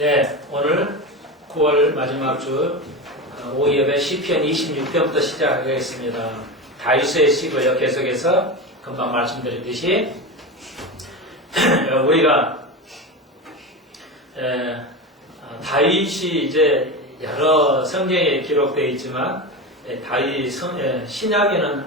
네, 오늘 9월 마지막 주 오예배 시편 26편부터 시작하겠습니다. 다윗의 시고요. 계속해서 금방 말씀드렸듯이 우리가 다윗이 이제 여러 성경에 기록되어 있지만 다윗 신약에는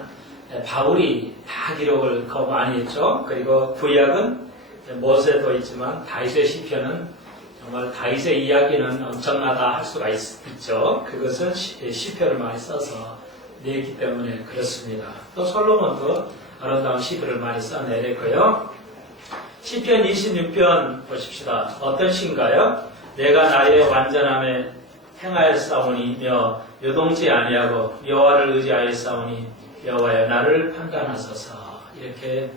바울이 다 기록을 거의 많이 했죠. 그리고 구약은 모세도 있지만 다윗의 시편은 정말 다윗의 이야기는 엄청나다 할 수가 있죠. 그것은 시편을 많이 써서 내기 때문에 그렇습니다. 또 솔로몬도 아름다운 시들을 많이 써내렸고요. 시편 26편 보십시다. 어떤 시인가요? 내가 나의 완전함에 행하였사오니며 요동치 아니하고 여호와를 의지하였사오니 여호와여 나를 판단하소서. 이렇게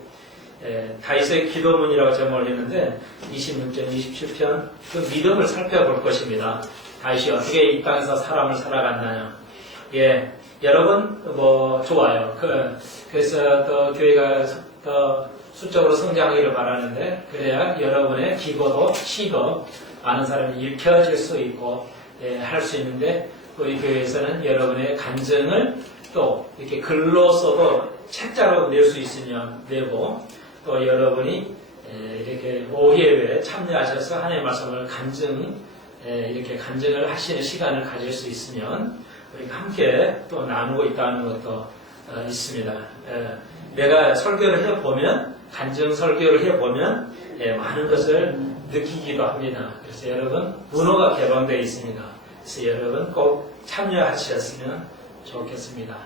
다윗의 기도문이라고 제목을 했는데 26편, 27편 그 믿음을 살펴볼 것입니다. 다윗이 어떻게 이 땅에서 사람을 살아갔나요? 예, 여러분 좋아요. 그래서 또 교회가 더 수적으로 성장하기를 바라는데 그래야 여러분의 기고도 시도 많은 사람이 읽혀질 수 있고 할 수 있는데 우리 교회에서는 여러분의 간증을 또 이렇게 글로써도 책자로 낼 수 있으면 내고 또 여러분이 이렇게 오예배에 참여하셔서 하나님의 말씀을 이렇게 간증을 하시는 시간을 가질 수 있으면 우리가 함께 또 나누고 있다는 것도 있습니다. 내가 설교를 해보면 간증 설교를 해보면 많은 것을 느끼기도 합니다. 그래서 여러분 문호가 개방되어 있습니다. 그래서 여러분 꼭 참여하셨으면 좋겠습니다.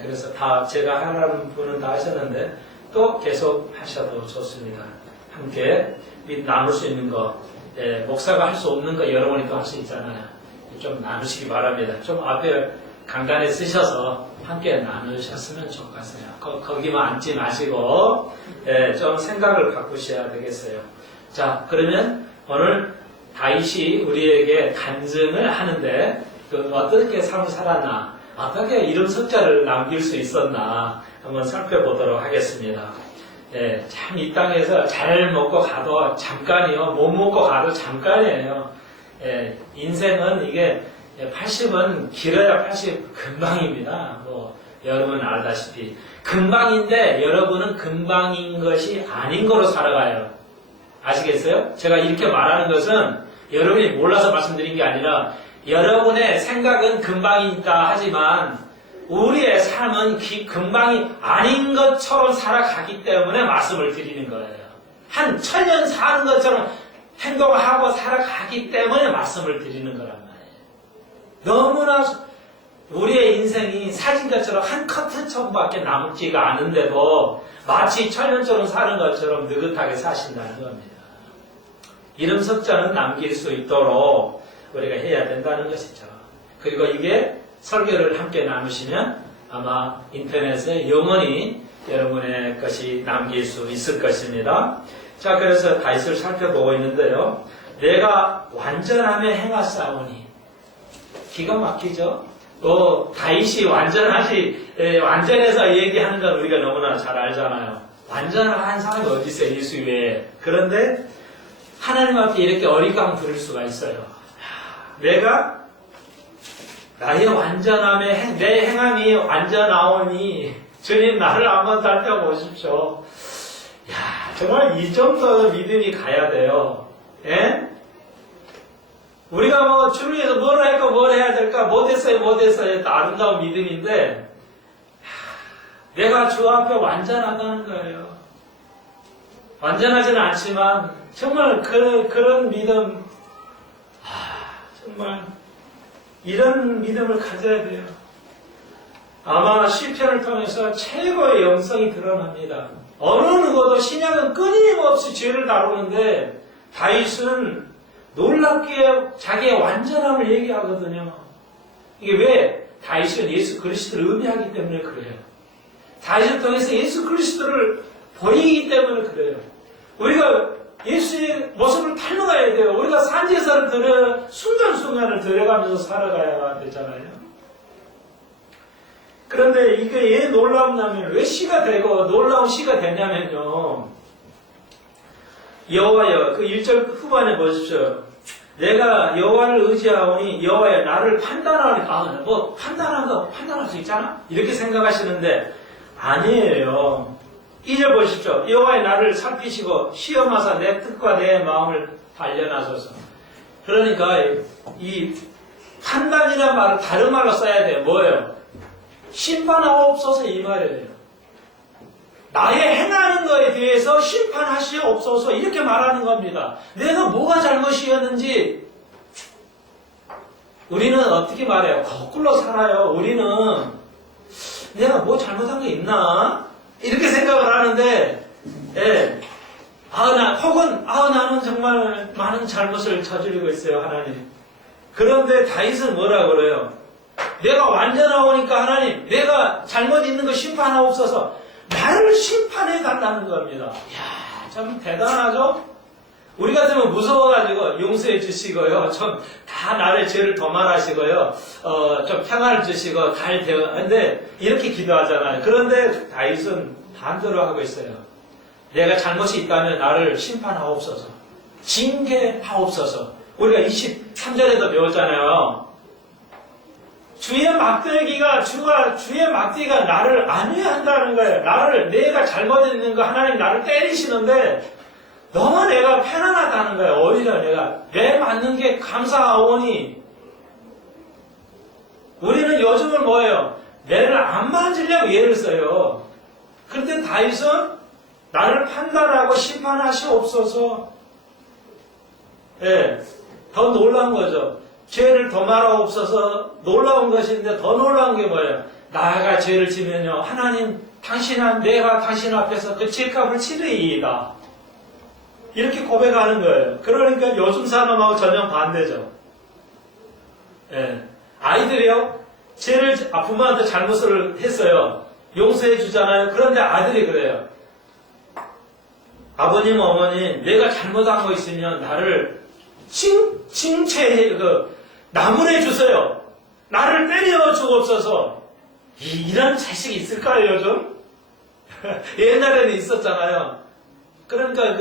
그래서 다 제가 하라는 분은 다 하셨는데 또 계속 하셔도 좋습니다. 함께 나눌 수 있는 거, 목사가 할 수 없는 거 여러분이 또 할 수 있잖아요. 좀 나누시기 바랍니다. 좀 앞에 간간히 쓰셔서 함께 나누셨으면 좋겠어요. 거기만 앉지 마시고 좀 생각을 바꾸셔야 되겠어요. 자, 그러면 오늘 다윗이 우리에게 간증을 하는데 어떻게 삶을 살았나, 어떻게 이름 석자를 남길 수 있었나 한번 살펴보도록 하겠습니다. 참 이 땅에서 잘 먹고 가도 잠깐이요. 못 먹고 가도 잠깐이에요. 인생은 이게 80은 길어야 80 금방입니다. 여러분 알다시피 금방인데 여러분은 금방인 것이 아닌 거로 살아가요. 아시겠어요? 제가 이렇게 말하는 것은 여러분이 몰라서 말씀드린 게 아니라 여러분의 생각은 금방이 있다 하지만 우리의 삶은 금방이 아닌 것처럼 살아가기 때문에 말씀을 드리는 거예요. 한 1000년 사는 것처럼 행동하고 살아가기 때문에 말씀을 드리는 거란 말이에요. 너무나 우리의 인생이 사진가처럼 한 커튼처럼밖에 남지가 않은데도 마치 1000년처럼 사는 것처럼 느긋하게 사신다는 겁니다. 이름 석자는 남길 수 있도록 우리가 해야 된다는 것이죠. 그리고 이게 설교를 함께 나누시면 아마 인터넷에 영원히 여러분의 것이 남길 수 있을 것입니다. 자, 그래서 다윗을 살펴보고 있는데요. 내가 완전함에 행하사오니 기가 막히죠? 또 다윗이 완전해서 얘기하는 건 우리가 너무나 잘 알잖아요. 완전한 사람이 어디 있어요? 예수 외에. 그런데 하나님 앞에 이렇게 어리광 부릴 수가 있어요. 내가 나의 완전함에 내 행함이 완전하오니 주님 나를 한번 살펴보십시오. 정말 이 정도 믿음이 가야 돼요. 우리가 주를 위해서 뭘 할까 뭘 해야 될까 못했어요 아름다운 믿음인데 내가 주 앞에 완전하다는 거예요. 완전하지는 않지만 정말 그런 믿음, 정말 이런 믿음을 가져야 돼요. 아마 시편을 통해서 최고의 영성이 드러납니다. 어느 누구도 신약은 끊임없이 죄를 다루는데 다윗은 놀랍게 자기의 완전함을 얘기하거든요. 이게 왜? 다윗은 예수 그리스도를 의미하기 때문에 그래요. 다윗을 통해서 예수 그리스도를 보이기 때문에 그래요. 우리가 예수의 모습을 닮아가야 돼요. 우리가 산제사를 순간순간을 들여가면서 살아가야 되잖아요. 그런데 이게 왜 놀라우냐면, 왜 시가 되고 놀라운 시가 되냐면요. 여호와여, 그 1절 후반에 보십시오. 내가 여호와를 의지하오니 여호와여 나를 판단하니까 뭐 판단할 수 있잖아? 이렇게 생각하시는데 아니에요. 2절 보십시오. 여호와의 나를 살피시고 시험하사 내 뜻과 내 마음을 단련하소서. 그러니까 이 판단이라는 말을 다른 말로 써야 돼요. 뭐예요? 심판하옵소서 이 말이에요. 나의 행하는 거에 대해서 심판하시옵소서 이렇게 말하는 겁니다. 내가 뭐가 잘못이었는지 우리는 어떻게 말해요? 거꾸로 살아요. 우리는 내가 뭐 잘못한 게 있나? 이렇게 생각을 하는데 예. 나는 정말 많은 잘못을 저지르고 있어요, 하나님. 그런데 다윗은 뭐라 그래요? 내가 완전하오니까 하나님, 내가 잘못 있는 거 심판하옵소서. 나를 심판해 달라는 겁니다. 이야, 참 대단하죠? 우리 같으면 무서워가지고 용서해 주시고요. 좀 다 나를 죄를 도말하시고요. 좀 평안을 주시고 잘 되어. 근데 이렇게 기도하잖아요. 그런데 다윗은 반대로 하고 있어요. 내가 잘못이 있다면 나를 심판하옵소서. 징계하옵소서. 우리가 23절에도 배웠잖아요. 주의 막대기가 나를 안위한다는 거예요. 내가 잘못했는 거 하나님 나를 때리시는데 너무 내가 편안하다는 거예요. 오히려 내 맞는 게 감사하오니. 우리는 요즘은 뭐예요? 내를 안 맞으려고 예를 써요. 그런데 다윗은 나를 판단하고 심판하시옵소서. 예, 더 놀라운 거죠. 죄를 더 말하옵소서. 놀라운 것인데 더 놀라운 게 뭐예요? 나가 죄를 지면요, 하나님, 내가 당신 앞에서 그 죄값을 치르이이다. 이렇게 고백하는 거예요. 그러니까 요즘 사람하고 전혀 반대죠. 예, 아이들이요, 부모한테 잘못을 했어요. 용서해 주잖아요. 그런데 아들이 그래요. 아버님, 어머니, 내가 잘못한 거 있으면 나를 나무래 주세요. 나를 때려 주옵소서. 이런 자식이 있을까요, 요즘? 옛날에는 있었잖아요. 그러니까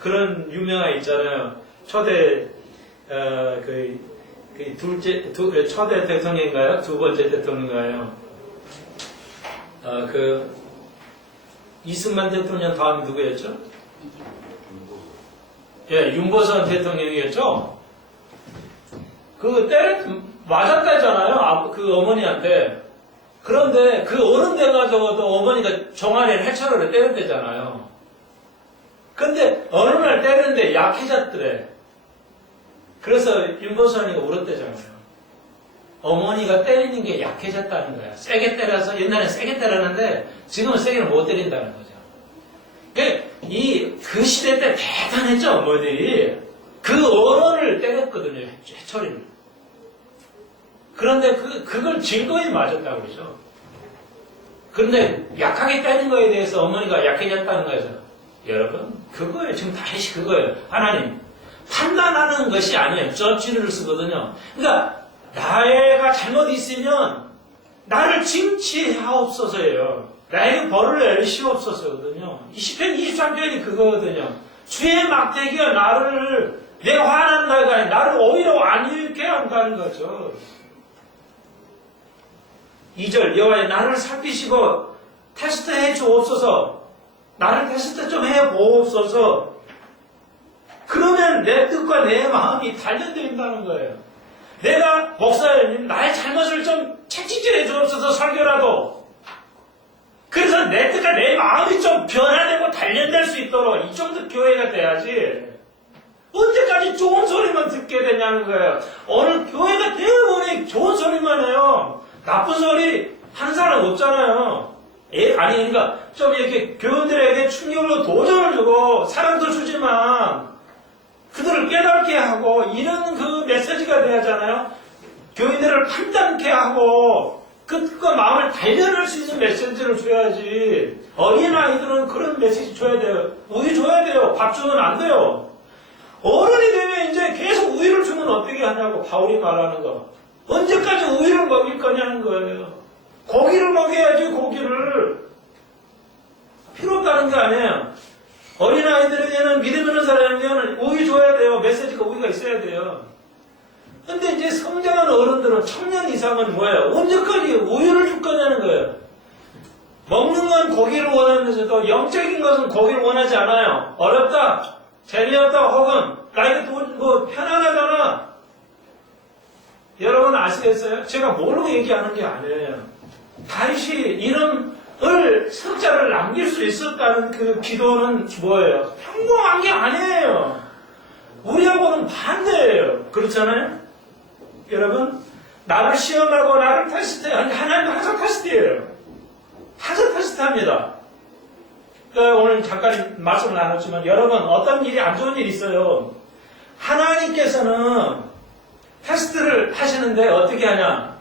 그런 유명한 있잖아요. 초대 대통령인가요? 두 번째 대통령인가요? 이승만 대통령 다음 누구였죠? 예, 윤보선 대통령이었죠? 맞았다잖아요. 그 어머니한테. 그런데 그 어른 돼가지고도 어머니가 종아리를 해처리를 때렸대잖아요. 근데 어느 날 때렸는데 약해졌더래. 그래서 윤보선이가 울었대잖아요. 어머니가 때리는 게 약해졌다는 거야. 세게 때려서, 옛날에 세게 때렸는데 지금은 세게는 못 때린다는 거죠. 그 시대 때 대단했죠, 어머니들이. 그 어른을 때렸거든요, 해처리를. 그런데 그걸 즐거이 맞았다고 그러죠. 그런데 약하게 때린 거에 대해서 어머니가 약해졌다는 거죠. 여러분, 그거예요. 지금 다시 그거예요. 하나님, 판단하는 것이 아니에요. 저지를 쓰거든요. 그러니까, 나가 잘못 있으면, 나를 징치하옵소서예요. 나에게 벌을 내리시옵소서거든요. 20편, 23편이 그거거든요. 주의 막대기가 내 화난 날가 아니라 나를 오히려 안일게 한다는 거죠. 2절, 여호와여 나를 살피시고 테스트해 주옵소서. 나를 테스트 좀 해보옵소서. 그러면 내 뜻과 내 마음이 단련된다는 거예요. 내가 목사님 나의 잘못을 좀 채찍질해 주옵소서. 설교라도. 그래서 내 뜻과 내 마음이 좀 변화되고 단련될 수 있도록 이 정도 교회가 돼야지. 언제까지 좋은 소리만 듣게 되냐는 거예요. 오늘 교회가 대부분이 좋은 소리만 해요. 나쁜 소리 하는 사람 없잖아요. 그러니까 좀 이렇게 교인들에게 충격으로 도전을 주고 사랑도 주지만 그들을 깨닫게 하고 이런 그 메시지가 돼야 하잖아요. 교인들을 판단케 하고 그 마음을 단련할 수 있는 메시지를 줘야지. 어린아이들은 그런 메시지 줘야 돼요. 우유 줘야 돼요. 밥 주면 안 돼요. 어른이 되면 이제 계속 우유를 주면 어떻게 하냐고 바울이 말하는 거. 언제까지 우유를 먹일 거냐는 거예요. 고기를 먹여야지, 고기를. 필요 없다는 게 아니에요. 어린아이들에게는 믿음 있는 사람에게는 우유 줘야 돼요. 메시지가 우유가 있어야 돼요. 근데 이제 성장한 어른들은 청년 이상은 뭐예요? 언제까지 우유를 줄 거냐는 거예요. 먹는 건 고기를 원하면서도 영적인 것은 고기를 원하지 않아요. 어렵다, 재미없다, 혹은 나에게 뭐 편안하잖아. 여러분 아시겠어요? 제가 모르고 얘기하는 게 아니에요. 다윗이 이름을 석자를 남길 수 있었다는 그 기도는 뭐예요? 평범한 게 아니에요. 우리하고는 반대예요. 그렇잖아요? 여러분, 나를 시험하고 나를 테스트해. 하나님 항상 테스트예요. 항상 테스트합니다. 그러니까 오늘 잠깐 말씀을 나눴지만 여러분 어떤 일이 안 좋은 일이 있어요. 하나님께서는 테스트를 하시는데 어떻게 하냐?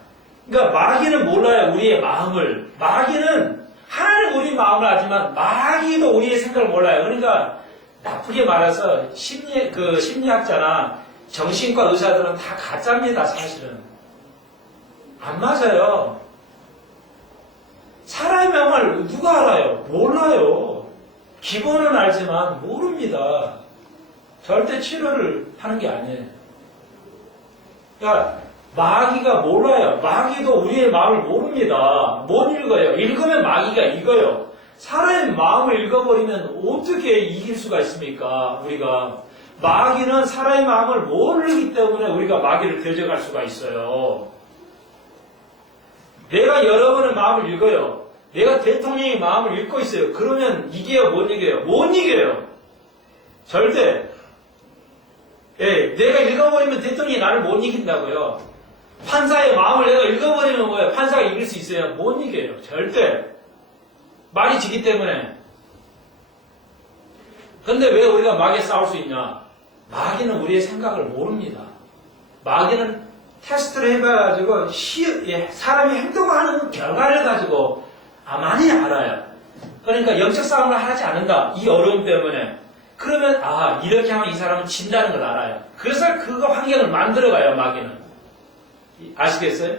그러니까 마귀는 몰라요. 우리의 마음을. 마귀는 하나님 우리 마음을 알지만 마귀도 우리의 생각을 몰라요. 그러니까 나쁘게 말해서 심리학자나 정신과 의사들은 다 가짜입니다. 사실은 안 맞아요. 사람의 마음을 누가 알아요? 몰라요. 기본은 알지만 모릅니다. 절대 치료를 하는 게 아니에요. 그러니까 마귀가 몰라요. 마귀도 우리의 마음을 모릅니다. 못 읽어요. 읽으면 마귀가 읽어요. 사람의 마음을 읽어버리면 어떻게 이길 수가 있습니까? 우리가 마귀는 사람의 마음을 모르기 때문에 우리가 마귀를 대적할 수가 있어요. 내가 여러분의 마음을 읽어요. 내가 대통령의 마음을 읽고 있어요. 그러면 이겨요? 못 이겨요? 못 이겨요. 절대. 예, 내가 읽어버리면 대통령이 나를 못 이긴다고요. 판사의 마음을 내가 읽어버리면 뭐예요? 판사가 이길 수 있어요? 못 이겨요. 절대. 말이 지기 때문에. 근데 왜 우리가 마귀에 싸울 수 있냐? 마귀는 우리의 생각을 모릅니다. 마귀는 테스트를 해봐가지고 사람이 행동하는 결과를 가지고 많이 알아요. 그러니까 영적 싸움을 하지 않는다. 이 어려움 때문에. 그러면 이렇게 하면 이 사람은 진다는 걸 알아요. 그래서 그거 환경을 만들어가요. 마귀는. 아시겠어요?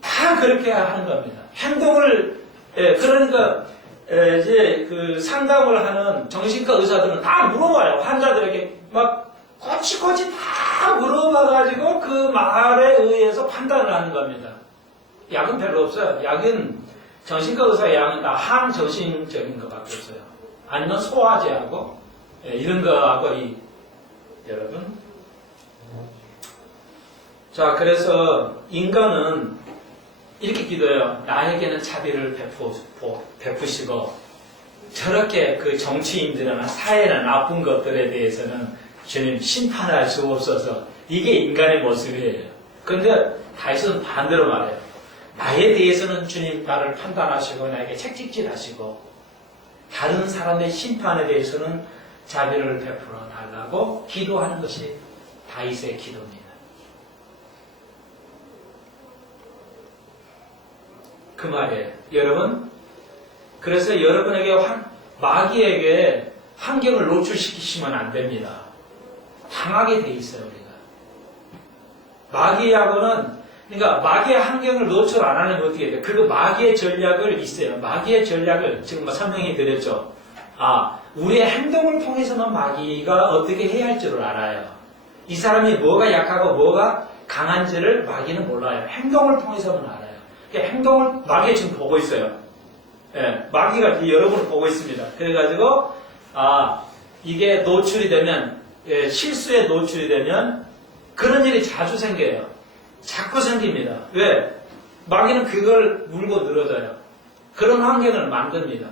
다 그렇게 하는 겁니다. 행동을 그러니까 이제 그 상담을 하는 정신과 의사들은 다 물어봐요. 환자들에게 막 꼬치꼬치 다 물어봐가지고 그 말에 의해서 판단을 하는 겁니다. 약은 별로 없어요. 약은 정신과 의사의 약은 다 항정신적인 것밖에 없어요. 아니면 소화제하고 이런 거하고 여러분. 자, 그래서 인간은 이렇게 기도해요. 나에게는 자비를 베푸시고 저렇게 그 정치인들이나 사회나 나쁜 것들에 대해서는 주님 심판할 수 없어서 이게 인간의 모습이에요. 그런데 다윗은 반대로 말해요. 나에 대해서는 주님 나를 판단하시고 나에게 책찍질하시고 다른 사람의 심판에 대해서는 자비를 베풀어 달라고 기도하는 것이 다윗의 기도입니다. 그 말이에요. 여러분, 그래서 여러분에게 마귀에게 환경을 노출시키시면 안 됩니다. 당하게 돼 있어요, 우리가. 마귀하고는, 그러니까 마귀의 환경을 노출 안 하면 어떻게 돼요? 그리고 마귀의 전략을 있어요. 마귀의 전략을 지금 설명해 드렸죠. 우리의 행동을 통해서만 마귀가 어떻게 해야 할 줄을 알아요. 이 사람이 뭐가 약하고 뭐가 강한지를 마귀는 몰라요. 행동을 통해서만 알아요. 행동을 마귀가 지금 보고 있어요. 예, 마귀가 여러분을 보고 있습니다. 그래가지고 이게 노출이 되면 실수에 노출이 되면 그런 일이 자주 생겨요. 자꾸 생깁니다. 왜? 마귀는 그걸 물고 늘어져요. 그런 환경을 만듭니다.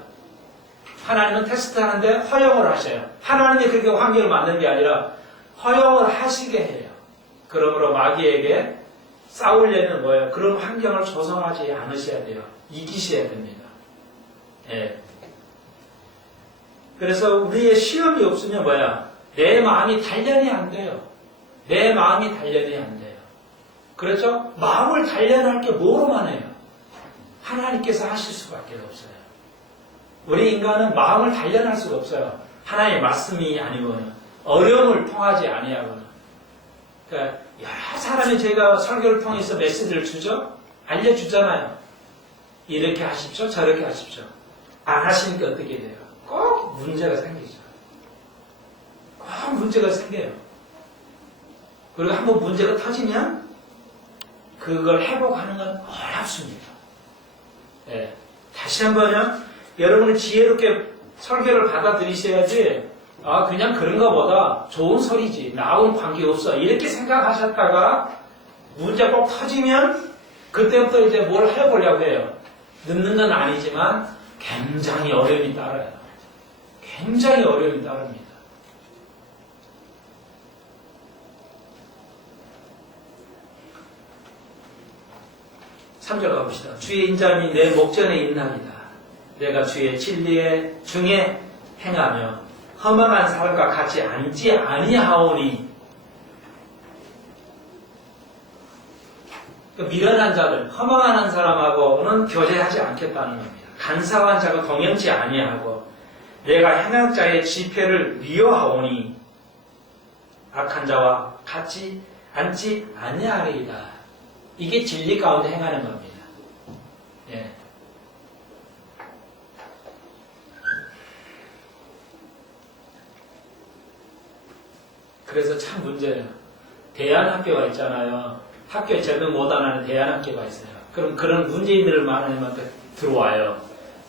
하나님은 테스트하는데 허용을 하셔요. 하나님이 그렇게 환경을 만드는 게 아니라 허용을 하시게 해요. 그러므로 마귀에게 싸우려면 뭐예요? 그런 환경을 조성하지 않으셔야 돼요. 이기셔야 됩니다. 예. 그래서 우리의 시험이 없으면 뭐야? 내 마음이 단련이 안 돼요. 내 마음이 단련이 안 돼요. 그렇죠? 마음을 단련할 게 뭐로만 해요? 하나님께서 하실 수밖에 없어요. 우리 인간은 마음을 단련할 수가 없어요. 하나님의 말씀이 아니고는 어려움을 통하지 아니하고는. 그러니까 여러 사람이 제가 설교를 통해서 메시지를 주죠? 알려주잖아요. 이렇게 하십시오, 저렇게 하십시오. 안 하시니까 어떻게 돼요? 꼭 꼭 문제가 생기죠. 꼭 문제가 생겨요. 그리고 한번 문제가 터지면 그걸 회복하는 건 어렵습니다. 예. 다시 한번요. 여러분은 지혜롭게 설교를 받아들이셔야지 그냥 그런가 보다 좋은 소리지 나하고는 관계없어 이렇게 생각하셨다가 문제 꼭 터지면 그때부터 이제 뭘 해보려고 해요. 늦는 건 아니지만 굉장히 어려움이 따라요. 굉장히 어려움이 따릅니다. 삼 절 가봅시다. 주의 인자함이 내 목전에 있나이다. 내가 주의 진리의 중에 행하며 허망한 사람과 같이 앉지 아니하오니. 미련한 자들, 허망한 사람하고는 교제하지 않겠다는 겁니다. 간사한 자가 동행치 아니하고 내가 행한 자의 지폐를 미워하오니 악한 자와 같이 앉지 아니하리이다. 이게 진리 가운데 행하는 겁니다. 예. 그래서 참 문제예요. 대안학교가 있잖아요. 학교에 적응 못하는 대안학교가 있어요. 그럼 그런 문제인들을 많으면 들어와요.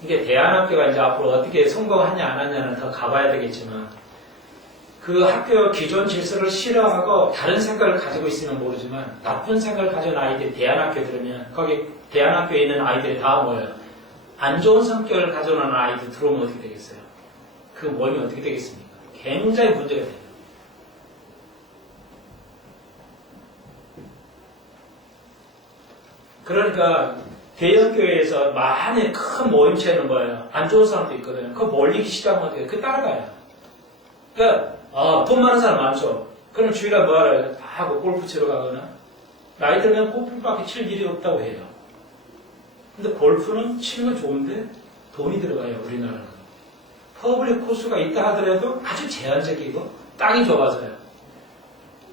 이게 대안학교가 이제 앞으로 어떻게 성공하냐 안 하냐는 더 가봐야 되겠지만 그 학교 기존 질서를 싫어하고 다른 생각을 가지고 있으면 모르지만 나쁜 생각을 가진 아이들이 대안학교에 들으면 거기 대안학교에 있는 아이들이 다 모여요. 안 좋은 성격을 가져오는 아이들 들어오면 어떻게 되겠어요? 그 몸이 어떻게 되겠습니까? 굉장히 문제가 돼요. 그러니까 대형교회에서 많이 큰 모임체는 거예요. 안 좋은 사람도 있거든요. 그거 몰리기 시작하면 어떻게 그 따라가요. 그러니까 돈 많은 사람 많죠. 그럼 주일날 뭐 하래요? 다 하고 골프 치러 가거나 나이 들면 골프밖에 칠 일이 없다고 해요. 근데 골프는 치는 건 좋은데 돈이 들어가요. 우리나라는. 퍼블릭 코스가 있다 하더라도 아주 제한적이고 땅이 좁아져요.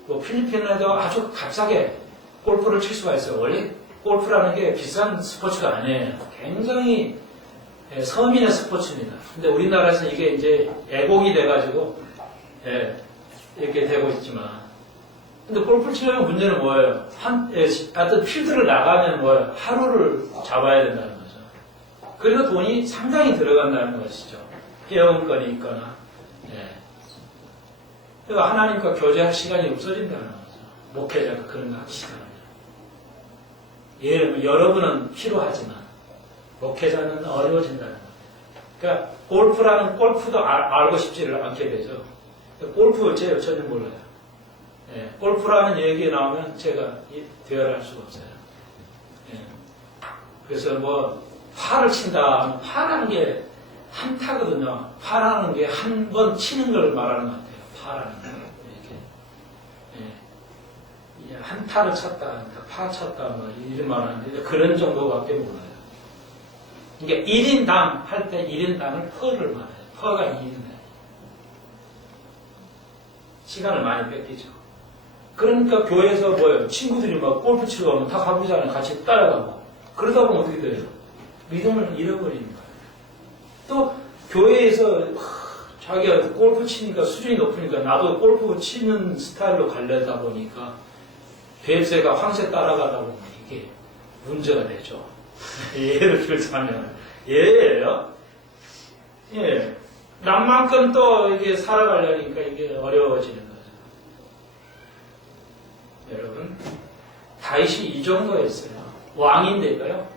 뭐 필리핀에도 아주 값싸게 골프를 칠 수가 있어요. 원래 골프라는 게 비싼 스포츠가 아니에요. 굉장히 서민의 스포츠입니다. 근데 우리나라에서 이게 이제 애곡이 돼가지고 이렇게 되고 있지만 근데 골프 치려면 문제는 뭐예요? 하여튼 필드를 나가면 뭐예요? 하루를 잡아야 된다는 거죠. 그래서 돈이 상당히 들어간다는 것이죠. 회원권이 있거나 그러니까 하나님과 교제할 시간이 없어진다는 거죠. 목회자가 그런 거 하기 시작합니다. 여러분은 필요하지만 목회자는 어려워진다는 거예요. 그러니까 골프도 알고 싶지를 않게 되죠. 골프 전혀 몰라요. 골프라는 얘기 나오면 제가 대화를 할 수가 없어요. 그래서 뭐 파를 친다. 파라는 게 한타거든요. 파라는 게 한 번 치는 걸 말하는 것 같아요. 파라는 거. 이렇게 한타를 쳤다, 파 쳤다, 뭐 이런 말하는데 그런 정도밖에 몰라요. 그러니까 1인당 할 때 1인당을 퍼를 말해요. 퍼가 2인당. 시간을 많이 뺏기죠. 그러니까 교회에서 뭐예요? 친구들이 막 골프 치러 가면 다 가보잖아요. 같이 따라가고. 그러다 보면 어떻게 돼요? 믿음을 잃어버리는 거예요. 또 교회에서 자기가 골프 치니까 수준이 높으니까 나도 골프 치는 스타일로 가려다 보니까 뱀새가 황새 따라가다 보면 이게 문제가 되죠. 예를 들자면 예예요. 예. 남만큼 또 이게 살아가려니까 이게 어려워지는 거죠. 여러분, 다윗이 이 정도였어요. 왕인데도요.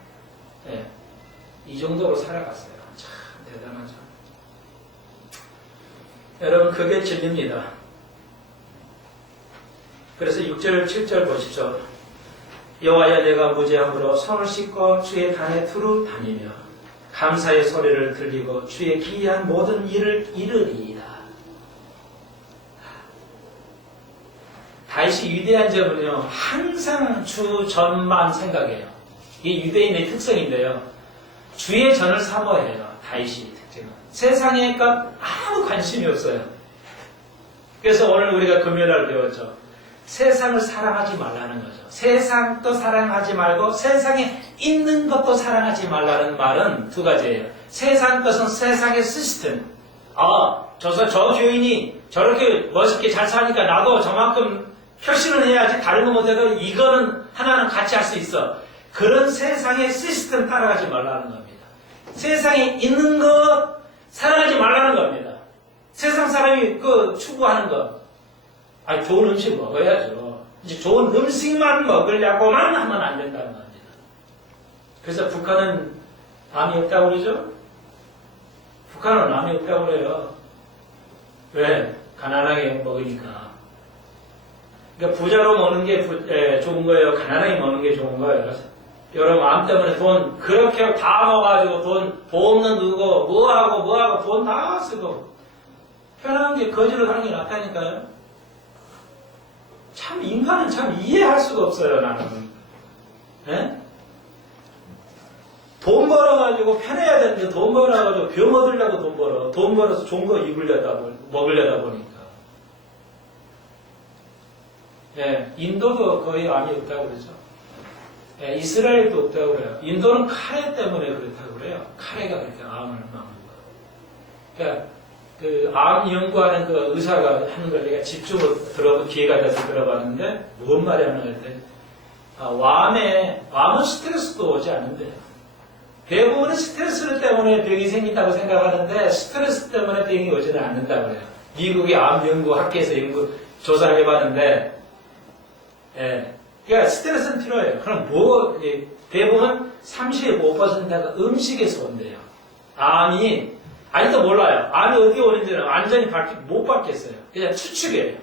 예. 이 정도로 살아갔어요. 참 대단하죠. 여러분, 그게 진리입니다. 그래서 6절, 7절 보십시오. 여호와여 내가 무죄함으로 손을 씻고 주의 단에 두루 다니며 감사의 소리를 들리고 주의 기이한 모든 일을 이르리이다. 다윗이 위대한 점은요, 항상 주 전만 생각해요. 이게 유대인의 특성인데요. 주의 전을 사모해요. 다윗이 특징은. 세상에 아무 관심이 없어요. 그래서 오늘 우리가 금요일날 배웠죠. 세상을 사랑하지 말라는 거죠. 세상도 사랑하지 말고 세상에 있는 것도 사랑하지 말라는 말은 두 가지예요. 세상 것은 세상의 시스템, 저 교인이 저렇게 멋있게 잘 사니까 나도 저만큼 표시를 해야지 다른 거 못해도 이거는 하나는 같이 할 수 있어. 그런 세상의 시스템 따라가지 말라는 겁니다. 세상에 있는 거 살아가지 말라는 겁니다. 세상 사람이 추구하는 거. 좋은 음식 먹어야죠. 이제 좋은 음식만 먹으려고만 하면 안 된다는 겁니다. 그래서 북한은 암이 없다고 그러죠? 북한은 암이 없다고 그래요. 왜? 가난하게 먹으니까. 그러니까 부자로 먹는 게 좋은 거예요? 가난하게 먹는 게 좋은 거예요? 여러분, 암 때문에 돈 그렇게 다 먹어가지고 돈 보험도 누고 뭐하고 돈 다 쓰고 편한 게 거지로 가는 게 낫다니까요. 참 인간은 참 이해할 수가 없어요. 나는. 네? 돈 벌어가지고 편해야 되는데 돈 벌어가지고 병 얻으려고 돈 벌어. 돈 벌어서 좋은 거 먹으려다 보니까. 예, 인도도 거의 암이 없다고 그러죠. 예, 이스라엘도 없다고 그래요. 인도는 카레 때문에 그렇다고 그래요. 카레가 그렇게 암을 막는 거. 그러니까 암 연구하는 그 의사가 하는 걸 내가 집중으로 기회가 돼서 들어봤는데 뭔 말이 하나 할때 암은 스트레스도 오지 않는데요. 대부분은 스트레스 때문에 병이 생긴다고 생각하는데 스트레스 때문에 병이 오지는 않는다고 그래요. 미국의 암 연구 학회에서 조사를 해봤는데 그러니까 스트레스는 필요해요. 그럼 대부분 35%가 음식에서 온대요. 암이 아직도 몰라요. 암이 어디에 오는지는 완전히 못 받겠어요. 그냥 추측이에요.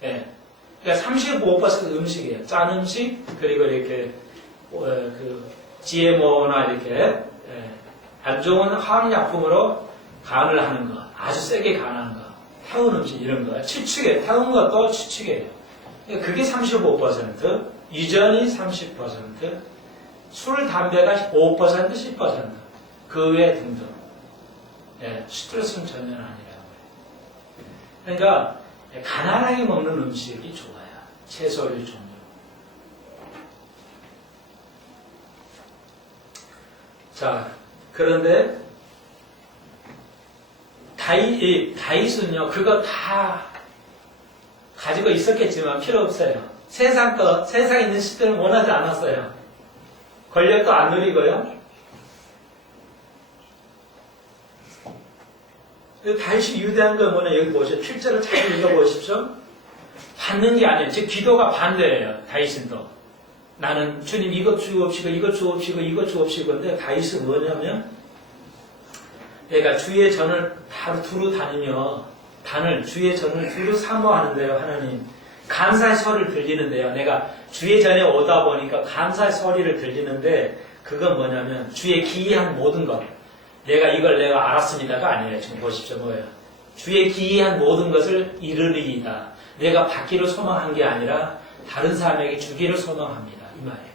그러니까 35% 음식이에요. 짠 음식, 그리고 이렇게 GMO나 이렇게 안 좋은 화학약품으로 간을 하는 거, 아주 세게 간하는 거, 태운 음식 이런 거, 추측이에요. 태운 것도 추측이에요. 그러니까 그게 35%, 유전이 30%, 술, 담배가 5%, 10%, 그 외 등등. 스트레스는 전혀 아니라고 해요. 그러니까 가난하게 먹는 음식이 좋아요. 채소를 종류. 자, 그런데 다윗은요, 그거 다 가지고 있었겠지만 필요 없어요. 세상에 있는 시대는 원하지 않았어요. 권력도 안 누리고요. 다윗이 유대한 건 뭐냐, 여기 보세요. 7절을 잘 읽어보십시오. 받는 게 아니에요. 즉, 기도가 반대예요. 다윗은 또. 나는 주님 이것 주옵시고, 이것 주옵시고, 이것 주옵시고. 근데 다윗은 뭐냐면, 내가 주의 전을 바로 두루 다니며, 주의 전을 두루 사모하는데요, 하나님. 감사의 소리를 들리는데요. 내가 주의 전에 오다 보니까 감사의 소리를 들리는데, 그건 뭐냐면, 주의 기이한 모든 것. 내가 알았습니다가 아니에요. 지금 보십시오. 뭐예요? 주의 기이한 모든 것을 이르리이다. 내가 받기를 소망한 게 아니라 다른 사람에게 주기를 소망합니다. 이 말이에요.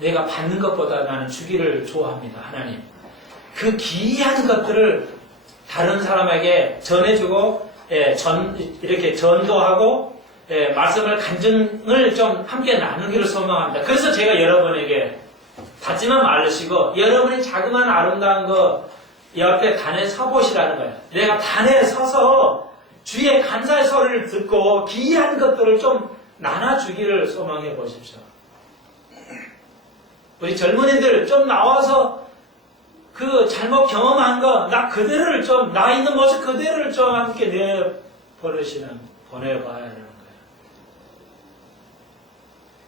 내가 받는 것보다 나는 주기를 좋아합니다. 하나님. 그 기이한 것들을 다른 사람에게 전해주고 이렇게 전도하고 말씀을 간증을 좀 함께 나누기를 소망합니다. 그래서 제가 여러분에게 받지만 말으시고 여러분이 자그마한 아름다운 거 옆에 단에 서보시라는 거예요. 내가 단에 서서 주의 감사의 소리를 듣고 기이한 것들을 좀 나눠주기를 소망해 보십시오. 우리 젊은이들 좀 나와서 그 잘못 경험한 거 나 있는 모습 그대로를 좀 함께 보내봐야 하는 거예요.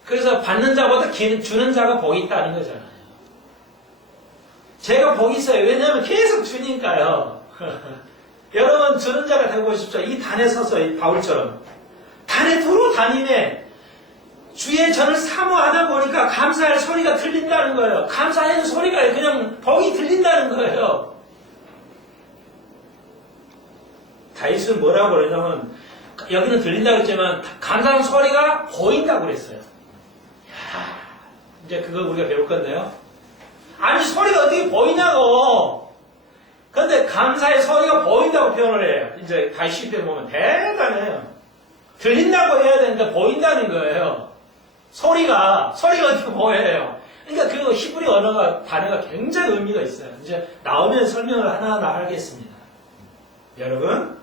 그래서 받는 자보다 주는 자가 복이 있다는 거잖아요. 제가 복이 있어요. 왜냐하면 계속 주니까요. 여러분 주는 자가 되고 싶죠. 이 단에 서서 이 바울처럼 단에 두루 다니네. 주의 전을 사모하다 보니까 감사할 소리가 들린다는 거예요. 감사하는 소리가 그냥 복이 들린다는 거예요. 다윗은 뭐라고 그러냐면 여기는 들린다고 했지만 감사하는 소리가 보인다고 그랬어요. 이제 그거 우리가 배울 건데요. 아니 소리가 어떻게 보이냐고. 근데 감사의 소리가 보인다고 표현을 해요. 이제 다시 보면 대단해요. 들린다고 해야 되는데 보인다는 거예요. 소리가 어떻게 보여요. 그러니까 그 히브리 단어가 굉장히 의미가 있어요. 이제 나오면 설명을 하나하나 하겠습니다. 여러분,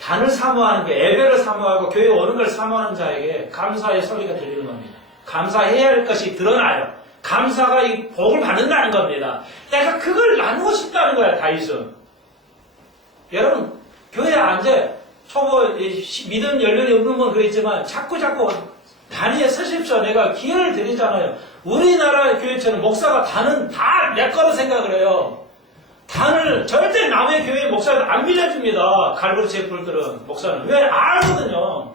단을 사모하는 게 예배를 사모하고 교회 오는 걸 사모하는 자에게 감사의 소리가 들리는 겁니다. 감사해야 할 것이 드러나요. 감사가 이 복을 받는다는 겁니다. 내가 그걸 나누고 싶다는 거야, 다윗은. 여러분, 교회에 앉아 초보 믿음 연륜이 없는 건 그랬지만 자꾸 단위에 서십시오. 내가 기회를 드리잖아요. 우리나라 교회처럼 목사가 단은 다 내 거로 생각을 해요. 단을 절대 남의 교회 목사들 안 밀려줍니다. 갈고리 제풀들은 목사는. 왜? 알거든요.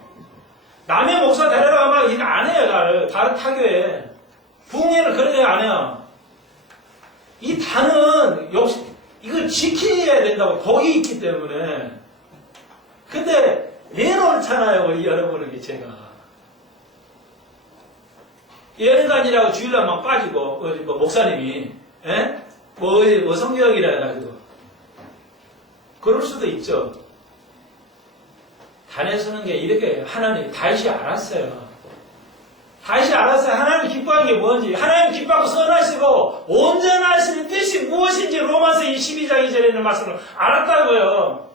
남의 목사 데려가면 일 안 해요. 다른 타교에. 부흥회를 그렇게 안 해요. 이 단은 역시 이걸 지켜야 된다고 복이 있기 때문에. 근데 내놓잖아요. 여러분에게 제가. 예능간이라고 주일날 막 빠지고 뭐 목사님이 뭐 성경이라 해가지고 그럴 수도 있죠. 단에 서는 게 이렇게 하나님 다윗이 알았어요. 다윗이 알았어요. 하나님 기뻐하는 게 뭔지. 하나님 기뻐하고 선하시고 온전하시는 뜻이 무엇인지 로마서 12장 2절에 있는 말씀을 알았다고요.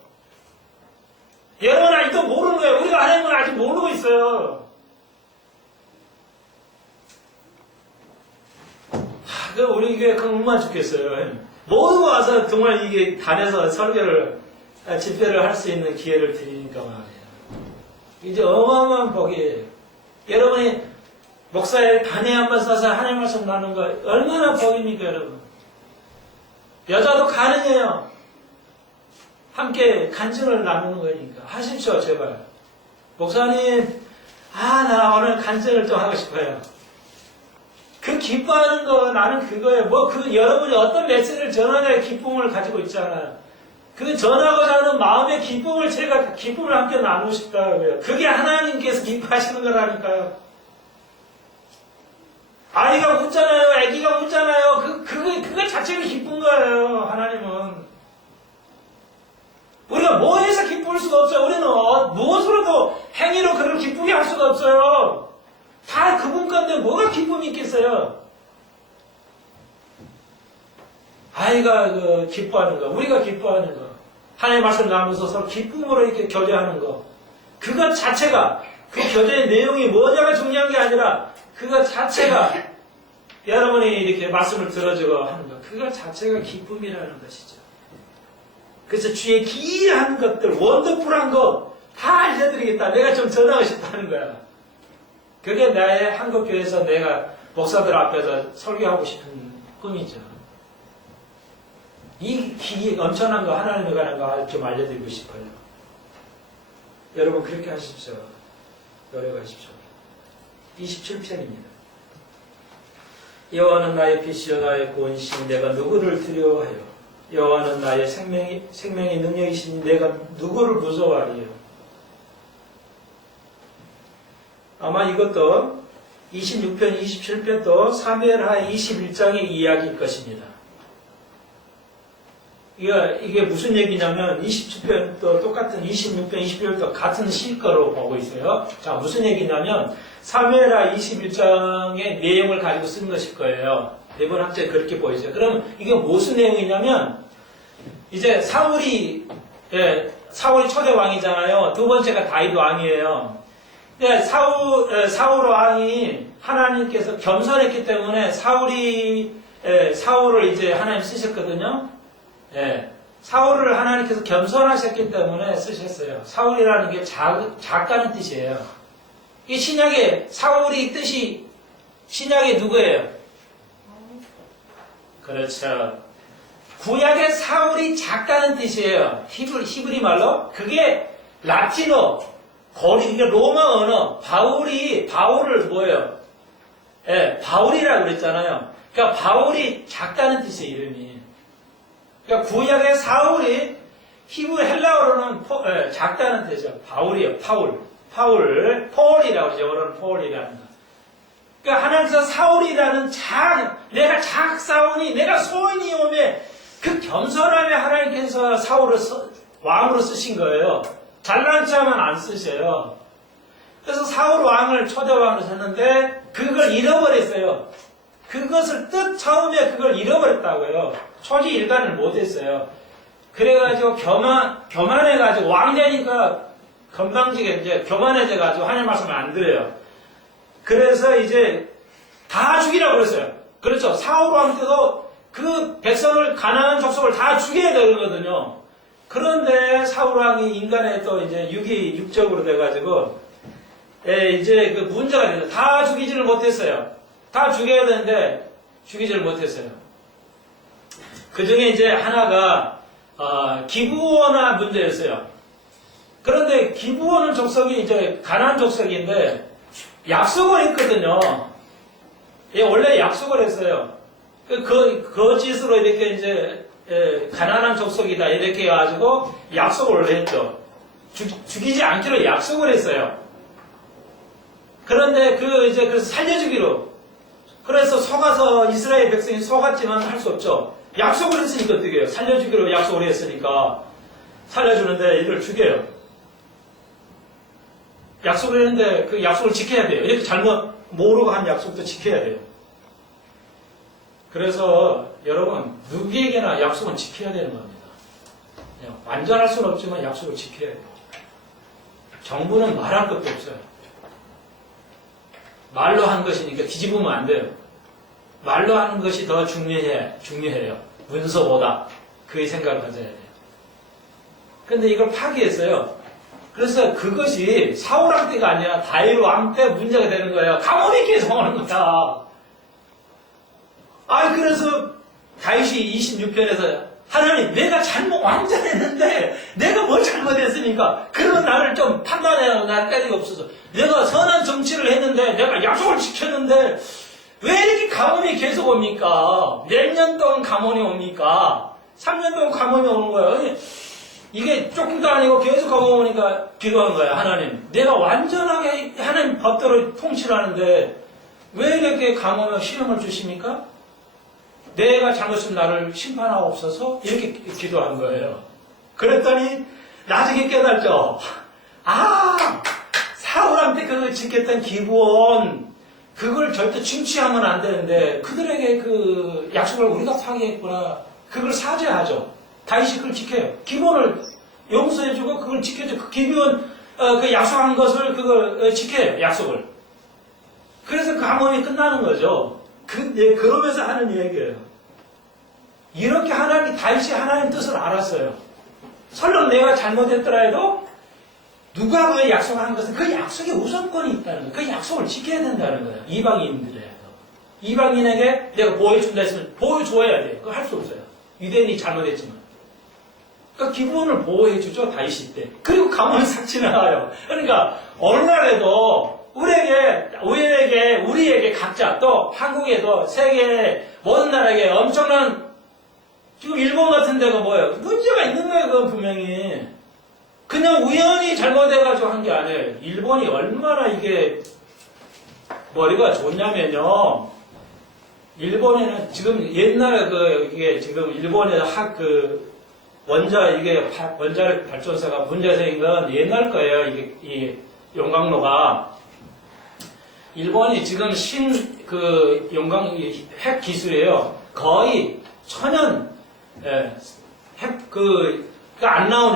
여러분 아직도 모르는 거예요. 우리가 하나님을 아직 모르고 있어요. 우리 교회 그만 죽겠어요. 모두 와서 정말 이게 단에서 설교를, 집회를 할 수 있는 기회를 드리니까 말이에요. 이제 어마어마한 복이에요. 여러분이 목사의 단에 한번 서서 하나님 말씀 나누는 거 얼마나 복입니까, 여러분? 여자도 가능해요. 함께 간증을 나누는 거니까. 하십시오, 제발. 목사님, 나 오늘 간증을 좀 하고 싶어요. 그 기뻐하는 거 나는 그거예요. 여러분이 어떤 메시지를 전하냐의 기쁨을 가지고 있잖아요. 그 전하고자 하는 마음의 기쁨을 제가 기쁨을 함께 나누고 싶다고요. 그게 하나님께서 기뻐하시는 거라니까요. 아이가 웃잖아요. 아기가 웃잖아요. 그거 자체가 기쁜 거예요. 하나님은. 우리가 뭐 해서 기쁠 수가 없어요. 우리는 무엇으로도 행위로 그를 기쁘게 할 수가 없어요. 다 그분 가운데 뭐가 기쁨이 있겠어요? 아이가 기뻐하는 거, 우리가 기뻐하는 거, 하나님의 말씀 나누면서 서로 기쁨으로 이렇게 교제하는 거, 그것 자체가, 그 교제의 내용이 뭐냐가 중요한 게 아니라, 그것 자체가 여러분이 이렇게 말씀을 들어주고 하는 거, 그것 자체가 기쁨이라는 것이죠. 그래서 주의 기이한 것들, 원더풀한 거, 다 알려드리겠다. 내가 좀 전하고 싶다는 거야. 그게 나의 한국교회에서 내가 목사들 앞에서 설교하고 싶은 꿈이죠. 이 엄청난 거, 하나님에 관한 거 좀 알려드리고 싶어요. 여러분 그렇게 하십시오. 노력하십시오. 27편입니다. 여호와는 나의 빛이요 나의 구원이시니 내가 누구를 두려워하여. 여호와는 나의 생명의 능력이시니 내가 누구를 무서워하리요. 아마 이것도 26편, 27편도 사무엘하 21장의 이야기일 것입니다. 이게 무슨 얘기냐면 27편도 똑같은 26편, 21편도 같은 시거로 보고 있어요. 자, 무슨 얘기냐면 사무엘하 21장의 내용을 가지고 쓴 것일 거예요. 대본 학자에 그렇게 보이죠. 그럼 이게 무슨 내용이냐면 이제 사울이 초대 왕이잖아요. 두 번째가 다윗 왕이에요. 사울 왕이 하나님께서 겸손했기 때문에 사울을 이제 하나님 쓰셨거든요. 사울을 하나님께서 겸손하셨기 때문에 쓰셨어요. 사울이라는 게 작가는 뜻이에요. 이 신약의 사울이 뜻이 신약의 누구예요? 그렇죠. 구약의 사울이 작다는 뜻이에요. 히브리 말로. 그게 라틴어. 이게 로마 언어, 바울을 뭐예요? 바울이라고 그랬잖아요. 그러니까 바울이 작다는 뜻의 이름이. 그러니까 구약의 사울이 히브리 헬라어로는 작다는 뜻이죠. 바울이에요. 폴이라고 그러죠. 영어로는 폴이라는 거. 그러니까 하나님께서 사울이라는 내가 작사오니 내가 소인이 오매 그 겸손함에 하나님께서 사울을 왕으로 쓰신 거예요. 잘난 체하면 안 쓰셔요. 그래서 사울 왕을 초대 왕으로 썼는데 그걸 잃어버렸어요. 그것을 처음에 그걸 잃어버렸다고요. 초지일관을 못했어요. 그래가지고 교만해가지고 왕자니까 건방지게 이제 교만해져가지고 하나님 말씀을 안 들어요. 그래서 이제 다 죽이라고 그랬어요. 그렇죠. 사울 왕 때도 그 백성을 가나안 족속을 다 죽여야 되거든요. 그런데 사울 왕이 인간의 또 이제 육적으로 돼가지고 이제 그 문제가 돼서 다 죽이지를 못했어요. 다 죽여야 되는데 죽이지를 못했어요. 그 중에 이제 하나가 기브온의 문제였어요. 그런데 기브온은 족속이 이제 가나안 족속인데 약속을 했거든요. 원래 약속을 했어요. 거짓으로 이렇게 이제 가나안 족속이다 이렇게 해가지고 약속을 했죠. 죽이지 않기로 약속을 했어요. 그런데 그래서 살려주기로. 그래서 속아서 이스라엘 백성이 속았지만 할 수 없죠. 약속을 했으니까 어떻게 해요? 살려주기로 약속을 했으니까 살려주는데 이를 죽여요. 약속을 했는데 그 약속을 지켜야 돼요. 이렇게 잘못 모르고 한 약속도 지켜야 돼요. 그래서 여러분 누구에게나 약속은 지켜야 되는 겁니다. 완전할 수는 없지만 약속을 지켜야 돼요. 정부는 말할 것도 없어요. 말로 한 것이니까 뒤집으면 안 돼요. 말로 하는 것이 더 중요해요. 문서보다. 그의 생각을 가져야 돼요. 근데 이걸 파기했어요. 그래서 그것이 사울 왕 때가 아니라 다윗 왕 때 문제가 되는 거예요. 가문이 계속 오는 거다. 그래서 다윗이 26편에서 하나님 내가 완전했는데 내가 뭘 잘못했으니까 그러면 나를 좀 판단해야 날 까지가 없어서 내가 선한 정치를 했는데 내가 약속을 지켰는데 왜 이렇게 가뭄이 계속 옵니까? 몇 년 동안 가뭄이 옵니까? 3년 동안 가뭄이 오는 거예요. 이게 조금도 아니고 계속 가뭄 오니까 기도한 거예요. 하나님 내가 완전하게 하나님 법대로 통치하는데 왜 이렇게 가뭄에 시험을 주십니까? 내가 잘못했으면 나를 심판하옵소서 이렇게 기도한 거예요. 그랬더니 나중에 깨달죠. 사울한테 그 지켰던 기브온 그걸 절대 침취하면 안 되는데 그들에게 그 약속을 우리가 파기했구나. 그걸 사죄하죠. 다윗이 그걸 지켜요. 기브온을 용서해주고 그걸 지켜줘. 그 기브온 그 약속한 것을 그걸 지켜요. 약속을. 그래서 가뭄이 끝나는 거죠. 그러면서 하는 얘기예요. 이렇게 다윗이 하나님 뜻을 알았어요. 설령 내가 잘못했더라 해도 누가 그 약속한 것은 그 약속에 우선권이 있다는 거예요. 그 약속을 지켜야 된다는 거예요. 이방인들에도. 이방인에게 내가 보여준다 했으면 보여줘야 돼요. 그거 할 수 없어요. 유대인이 잘못했지만. 그러니까 기브온을 보호해주죠. 다윗이 때. 그리고 가문이 싹 지나가요. 그러니까 어느 날에도 우리에게 각자 또 한국에도 세계 모든 나라에게 엄청난 지금 일본 같은 데가 뭐예요? 문제가 있는 거예요. 그건 분명히. 그냥 우연히 잘못해가지고 한 게 아니에요. 일본이 얼마나 이게 머리가 좋냐면요. 일본에는 지금 옛날에 이게 지금 일본에서 원자력 발전소가 문제 생긴 건 옛날 거예요. 이 용광로가. 일본이 지금 핵 기술이에요. 거의 천연,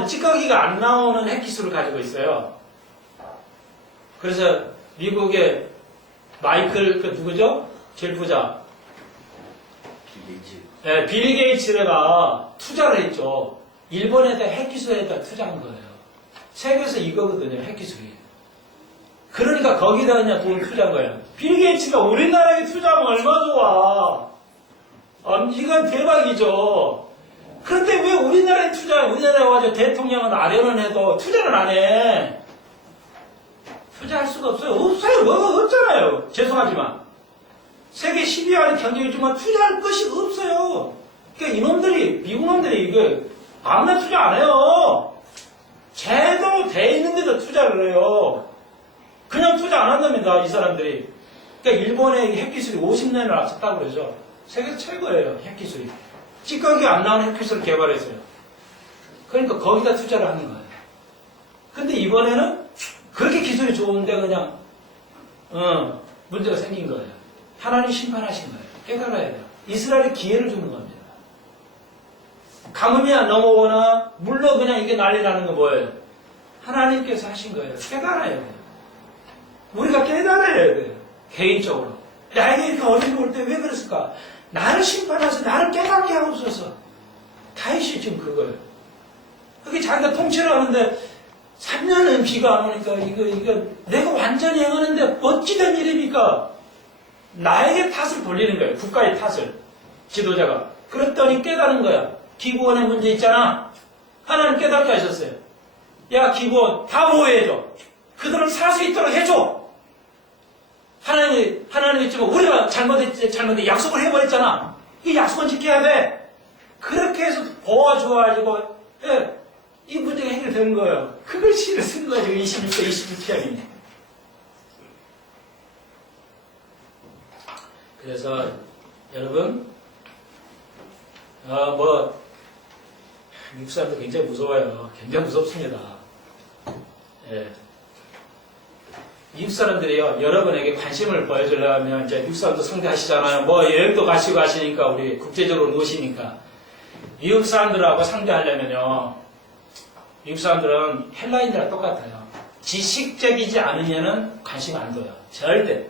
찌꺼기가 안 나오는 핵 기술을 가지고 있어요. 그래서 미국의 누구죠? 제일 부자. 빌 게이츠가 투자를 했죠. 일본에다 핵 기술에다 투자한 거예요. 세계에서 이거거든요, 핵 기술이. 그러니까 거기다 그냥 돈 투자한 거예요. 빌 게이츠가 우리나라에 투자하면 얼마 좋아. 이건 대박이죠. 그런데 왜 우리나라에 우리나라에 와서 대통령은 아련은 해도 투자를 안 해? 투자할 수가 없어요. 없어요. 뭐가 없잖아요. 죄송하지만. 세계 10위 안에 경쟁이지만 투자할 것이 없어요. 그러니까 미국 놈들이 이게 아무나 투자 안 해요. 제대로 돼 있는데도 투자를 해요. 그냥 투자 안 한답니다, 이 사람들이. 그러니까 일본의 핵기술이 50년을 앞섰다고 그러죠. 세계에서 최고예요, 핵기술이. 찌꺼기가 안 나오는 핵기술을 개발했어요. 그러니까 거기다 투자를 하는 거예요. 근데 이번에는 그렇게 기술이 좋은데 그냥, 문제가 생긴 거예요. 하나님 심판하신 거예요. 깨달아야 돼요. 이스라엘에 기회를 주는 겁니다. 가뭄이 안 넘어오거나 물로 그냥 이게 난리 나는 거 뭐예요? 하나님께서 하신 거예요. 깨달아야 돼요. 우리가 깨달아야 돼요. 개인적으로. 나에게 이렇게 어려움이 올 때 왜 그랬을까? 나를 심판하셔서 나를 깨닫게 하옵소서. 다윗이 지금 그거예요. 그게 자기가 통치를 하는데 3년은 비가 안 오니까 이거 내가 완전히 행하는데 어찌된 일입니까? 나에게 탓을 돌리는 거예요. 국가의 탓을. 지도자가. 그랬더니 깨달은 거야. 기부원의 문제 있잖아. 하나님 깨닫게 하셨어요. 야, 기부원 다 보호해줘. 그들을 살 수 있도록 해줘. 하나님이 있지만 우리가 잘못했 약속을 해버렸잖아. 이 약속은 지켜야 돼. 그렇게 해서 도와줘가지고, 예, 이 문제가 해결된 거예요. 그걸 시를 쓴 거죠. 26대 27편이. 그래서, 여러분, 미국 사람도 굉장히 무서워요. 굉장히 무섭습니다. 예. 미국 사람들이요, 여러분에게 관심을 보여주려면, 이제 미국 사람도 상대하시잖아요. 뭐, 여행도 가시고 하시니까, 우리 국제적으로 노시니까. 미국 사람들하고 상대하려면요, 미국 사람들은 헬라인들랑 똑같아요. 지식적이지 않으면은 관심 안 둬요. 절대.